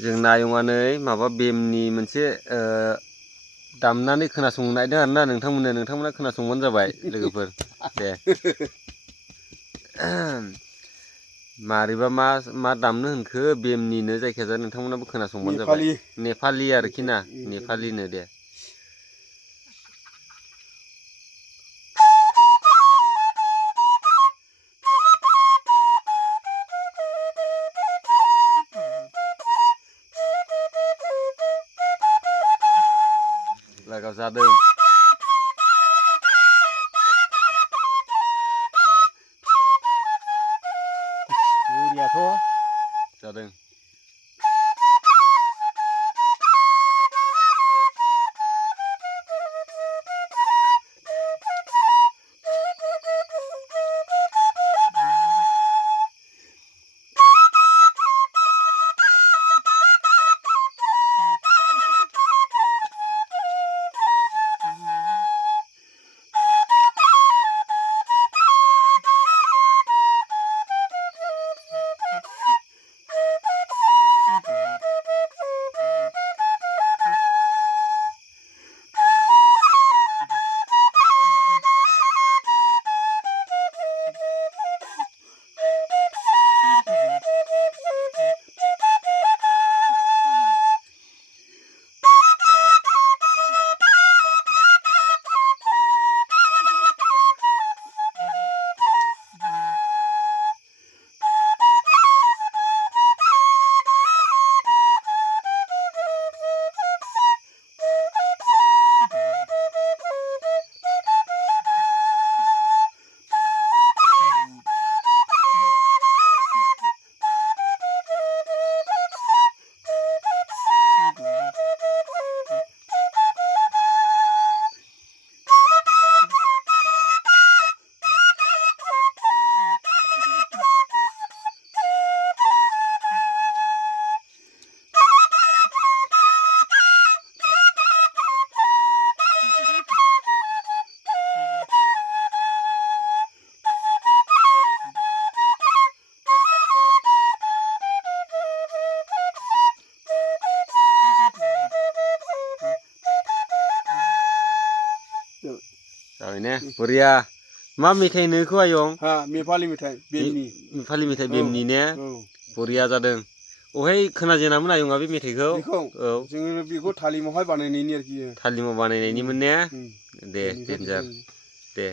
जों नायंआनै माबा बेमनि मोनसे दामनानै खोनासंनो नायदों आरोना नोंथांमोना खोनासंबानो जाबाय लोगोफोर दे मारैबा मा दामनो होनखो बेमनिनो जायखिजाया नोंथांमोनाबो खोनासंबानो जाबाय नेपालि आरोखि ना नेपालिनो दे लागाव जादों बुरियाथ' जादों जाबायने बरिया मा मेथाइ नोखौ आयं हा नेपालि मेथाइ बेमनि नेपालि मेथाइ बेमनि ने बरिया जादों अहाय खोनाजेनामोन आयंआ बे मेथाइखौ औ जोङो बेखौ थालिमावहाय बानायनायनि आरोखि थालिमाव बानायनायनिमोन ने दे देन्जार दे